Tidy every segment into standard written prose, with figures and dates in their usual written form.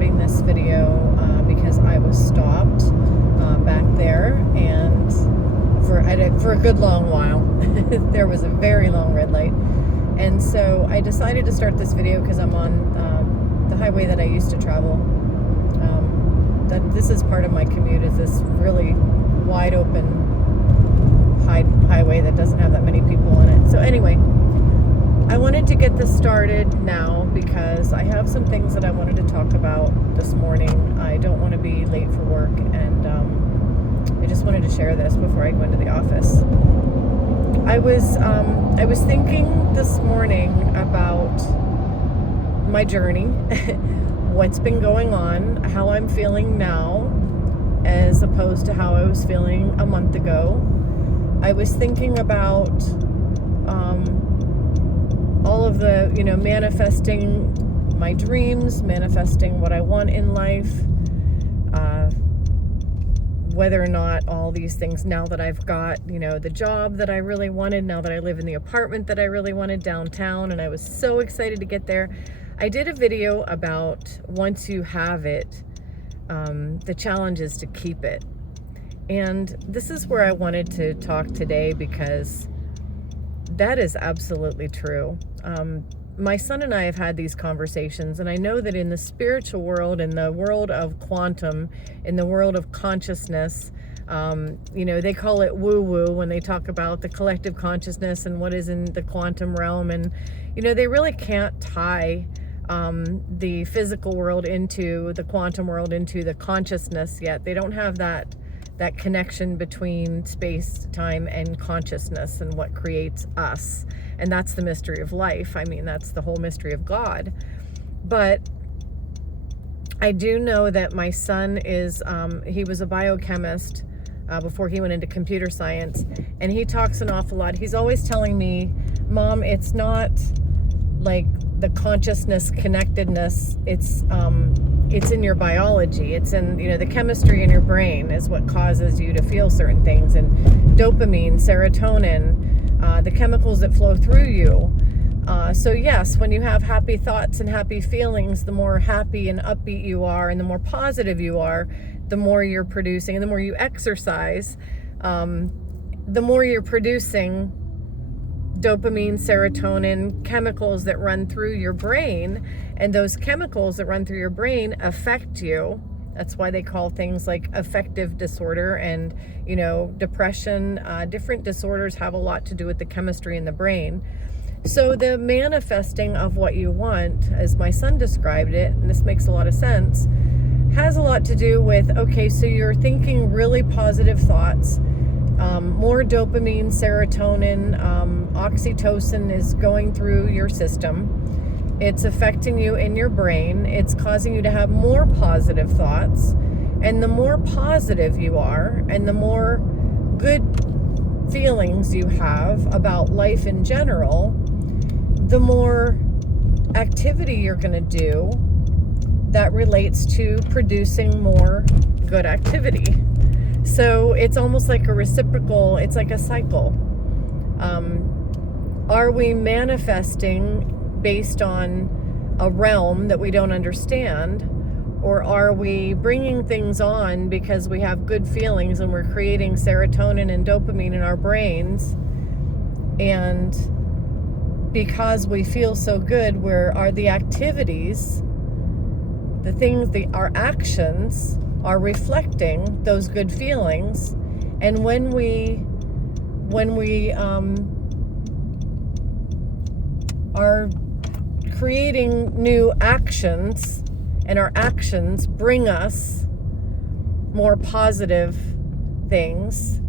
starting this video because I was stopped back there, and for a good long while. There was a very long red light, and so I decided to start this video because I'm on the highway that I used to travel. That this is part of my commute, is this really wide open highway that doesn't have that many people on it. So anyway, I wanted to get this started now because I have some things that I wanted to talk about this morning. I don't want to be late for work, and I just wanted to share this before I go into the office. I was thinking this morning about my journey, what's been going on, how I'm feeling now as opposed to how I was feeling a month ago. I was thinking about all of the, manifesting my dreams, manifesting what I want in life, whether or not all these things, now that I've got, the job that I really wanted, now that I live in the apartment that I really wanted downtown, and I was so excited to get there. I did a video about once you have it, the challenge is to keep it. And this is where I wanted to talk today, because that is absolutely true. My son and I have had these conversations, and I know that in the spiritual world, in the world of quantum, in the world of consciousness, they call it woo-woo when they talk about the collective consciousness and what is in the quantum realm. And, they really can't tie the physical world into the quantum world, into the consciousness yet. They don't have that connection between space, time, and consciousness and what creates us. And that's the mystery of life. I mean, that's the whole mystery of God. But I do know that my son is, he was a biochemist before he went into computer science. And he talks an awful lot. He's always telling me, Mom, it's not like the consciousness connectedness, it's in your biology. It's in, the chemistry in your brain is what causes you to feel certain things. And dopamine, serotonin, the chemicals that flow through you. So yes, when you have happy thoughts and happy feelings, the more happy and upbeat you are, and the more positive you are, the more you're producing. And the more you exercise, the more you're producing dopamine, serotonin, chemicals that run through your brain. And those chemicals that run through your brain affect you. That's why they call things like affective disorder and, depression. Different disorders have a lot to do with the chemistry in the brain. So the manifesting of what you want, as my son described it, and this makes a lot of sense, has a lot to do with, okay, so you're thinking really positive thoughts. More dopamine, serotonin, oxytocin is going through your system. It's affecting you in your brain. It's causing you to have more positive thoughts. And the more positive you are, and the more good feelings you have about life in general, the more activity you're going to do that relates to producing more good activity. So it's almost like a reciprocal, it's like a cycle. Are we manifesting based on a realm that we don't understand? Or are we bringing things on because we have good feelings and we're creating serotonin and dopamine in our brains? And because we feel so good, where are the activities, the things, our actions are reflecting those good feelings. And when we are creating new actions, and our actions bring us more positive things,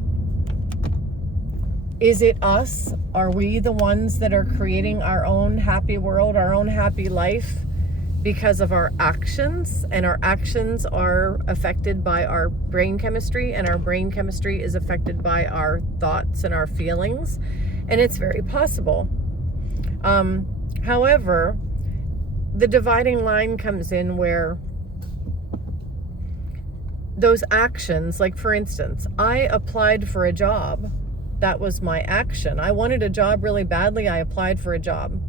is it us? Are we the ones that are creating our own happy world, our own happy life, because of our actions? And our actions are affected by our brain chemistry, and our brain chemistry is affected by our thoughts and our feelings. And it's very possible. However, the dividing line comes in where those actions, like for instance, I applied for a job. That was my action. I wanted a job really badly. I applied for a job.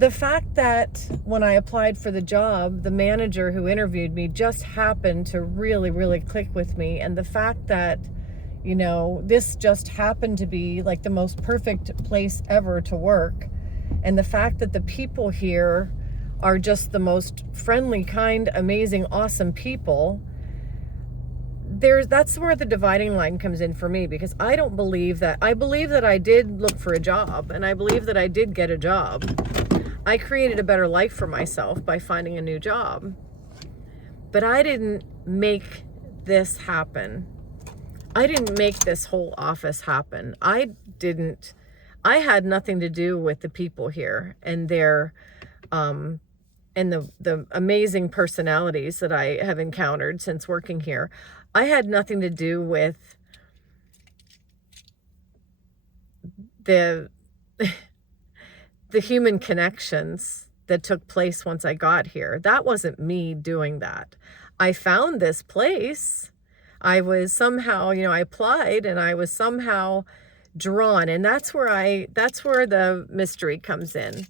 The fact that when I applied for the job, the manager who interviewed me just happened to really, really click with me. And the fact that, you know, this just happened to be like the most perfect place ever to work. And the fact that the people here are just the most friendly, kind, amazing, awesome people. That's where the dividing line comes in for me, because I believe that I did look for a job, and I believe that I did get a job. I created a better life for myself by finding a new job. But I didn't make this happen. I didn't make this whole office happen. I had nothing to do with the people here and their and the amazing personalities that I have encountered since working here. I had nothing to do with the human connections that took place once I got here. That wasn't me doing that. I found this place. I was somehow, you know, I applied and I was somehow drawn, and that's where the mystery comes in.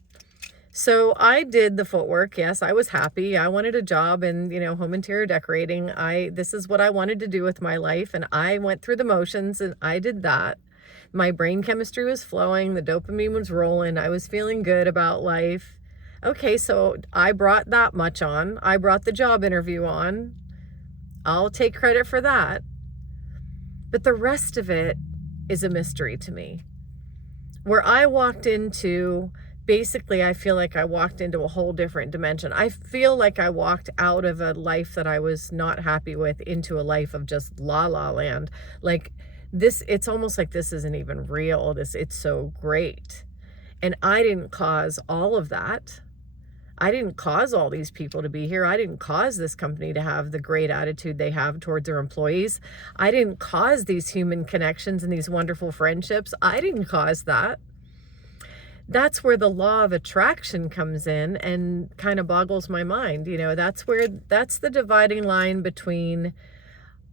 So I did the footwork. Yes, I was happy. I wanted a job in, you know, home interior decorating. This is what I wanted to do with my life, and I went through the motions and I did that. My brain chemistry was flowing, the dopamine was rolling, I was feeling good about life. Okay, so I brought that much on. I brought the job interview on. I'll take credit for that. But the rest of it is a mystery to me. Where I walked into, basically, I feel like I walked into a whole different dimension. I feel like I walked out of a life that I was not happy with into a life of just la la land. Like this, it's almost like this isn't even real. It's so great. And I didn't cause all of that. I didn't cause all these people to be here. I didn't cause this company to have the great attitude they have towards their employees. I didn't cause these human connections and these wonderful friendships. I didn't cause that. That's where the law of attraction comes in and kind of boggles my mind. You know, that's the dividing line between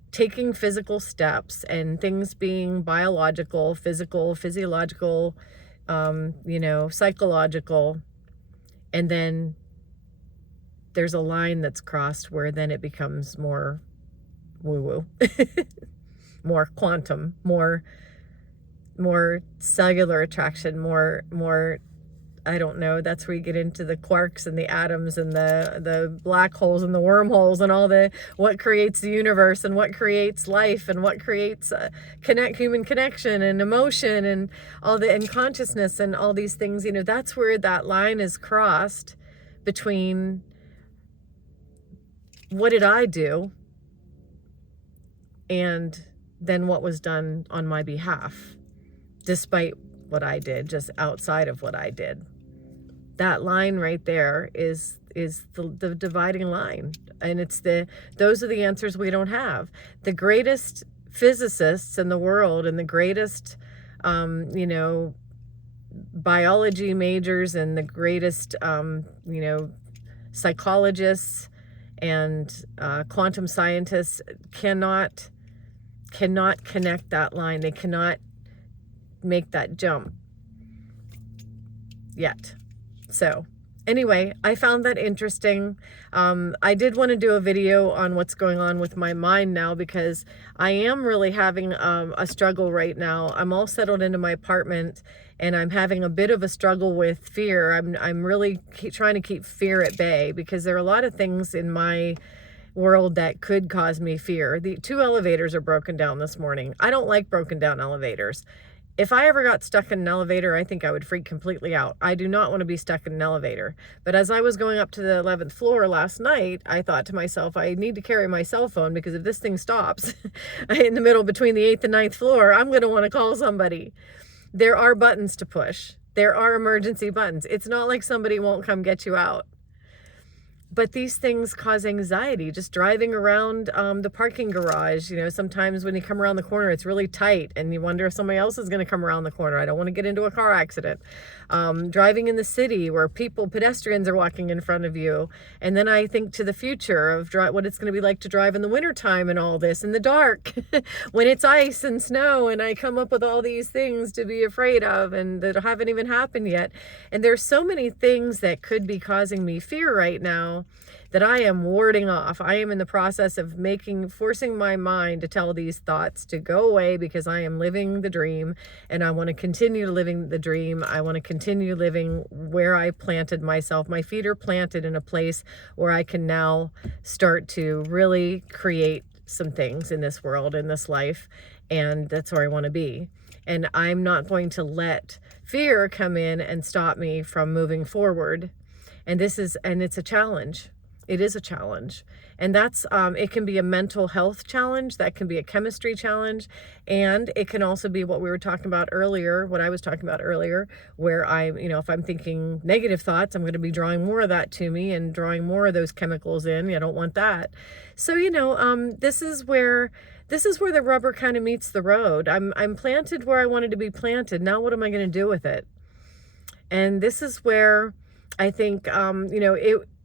taking physical steps and things being biological, physical, physiological, you know, psychological. And then there's a line that's crossed where then it becomes more woo-woo, more quantum, more cellular attraction, more, I don't know, that's where you get into the quarks and the atoms and the black holes and the wormholes and all what creates the universe and what creates life and what creates human connection and emotion and and consciousness and all these things. You know, that's where that line is crossed between what did I do and then what was done on my behalf, despite what I did, just outside of what I did. That line right there is the dividing line. And those are the answers we don't have. The greatest physicists in the world and the greatest, you know, biology majors and the greatest, you know, psychologists and quantum scientists cannot connect that line. They cannot make that jump yet. So anyway, I found that interesting. I did want to do a video on what's going on with my mind now, because I am really having a struggle right now. I'm all settled into my apartment and I'm having a bit of a struggle with fear. I'm really trying to keep fear at bay, because there are a lot of things in my world that could cause me fear. The 2 elevators are broken down this morning. I don't like broken down elevators. If I ever got stuck in an elevator, I think I would freak completely out. I do not want to be stuck in an elevator. But as I was going up to the 11th floor last night, I thought to myself, I need to carry my cell phone, because if this thing stops in the middle between the 8th and 9th floor, I'm going to want to call somebody. There are buttons to push. There are emergency buttons. It's not like somebody won't come get you out. But these things cause anxiety. Just driving around the parking garage, sometimes when you come around the corner, it's really tight and you wonder if somebody else is going to come around the corner. I don't want to get into a car accident. Driving in the city where pedestrians are walking in front of you. And then I think to the future of what it's going to be like to drive in the wintertime and all this in the dark when it's ice and snow. And I come up with all these things to be afraid of and that haven't even happened yet. And there's so many things that could be causing me fear right now that I am warding off. I am in the process of forcing my mind to tell these thoughts to go away because I am living the dream and I want to continue living the dream. I want to continue living where I planted myself. My feet are planted in a place where I can now start to really create some things in this world, in this life, and that's where I want to be. And I'm not going to let fear come in and stop me from moving forward. And it's a challenge. It is a challenge. And it can be a mental health challenge. That can be a chemistry challenge. And it can also be what I was talking about earlier, where if I'm thinking negative thoughts, I'm going to be drawing more of that to me and drawing more of those chemicals in. I don't want that. So, this is where the rubber kind of meets the road. I'm planted where I wanted to be planted. Now what am I going to do with it? And this is where I think,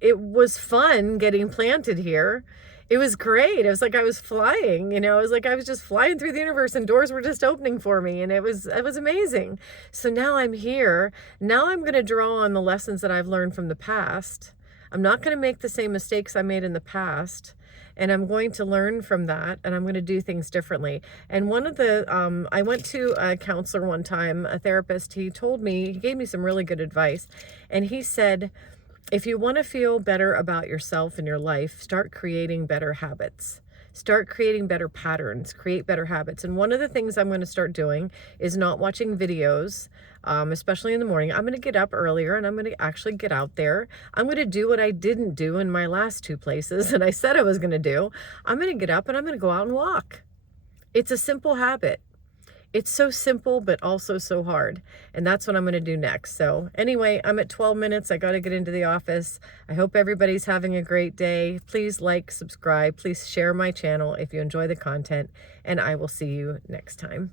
it was fun getting planted here. It was great. It was like I was flying, it was like I was just flying through the universe and doors were just opening for me. And it was amazing. So now I'm here. Now I'm going to draw on the lessons that I've learned from the past. I'm not going to make the same mistakes I made in the past. And I'm going to learn from that, and I'm going to do things differently. And I went to a counselor one time, a therapist. He gave me some really good advice. And he said, if you want to feel better about yourself and your life, start creating better habits. Start creating better patterns, create better habits. And one of the things I'm going to start doing is not watching videos, especially in the morning. I'm going to get up earlier and I'm going to actually get out there. I'm going to do what I didn't do in my last two places and I said I was going to do. I'm going to get up and I'm going to go out and walk. It's a simple habit. It's so simple, but also so hard. And that's what I'm going to do next. So anyway, I'm at 12 minutes. I got to get into the office. I hope everybody's having a great day. Please like, subscribe. Please share my channel if you enjoy the content. And I will see you next time.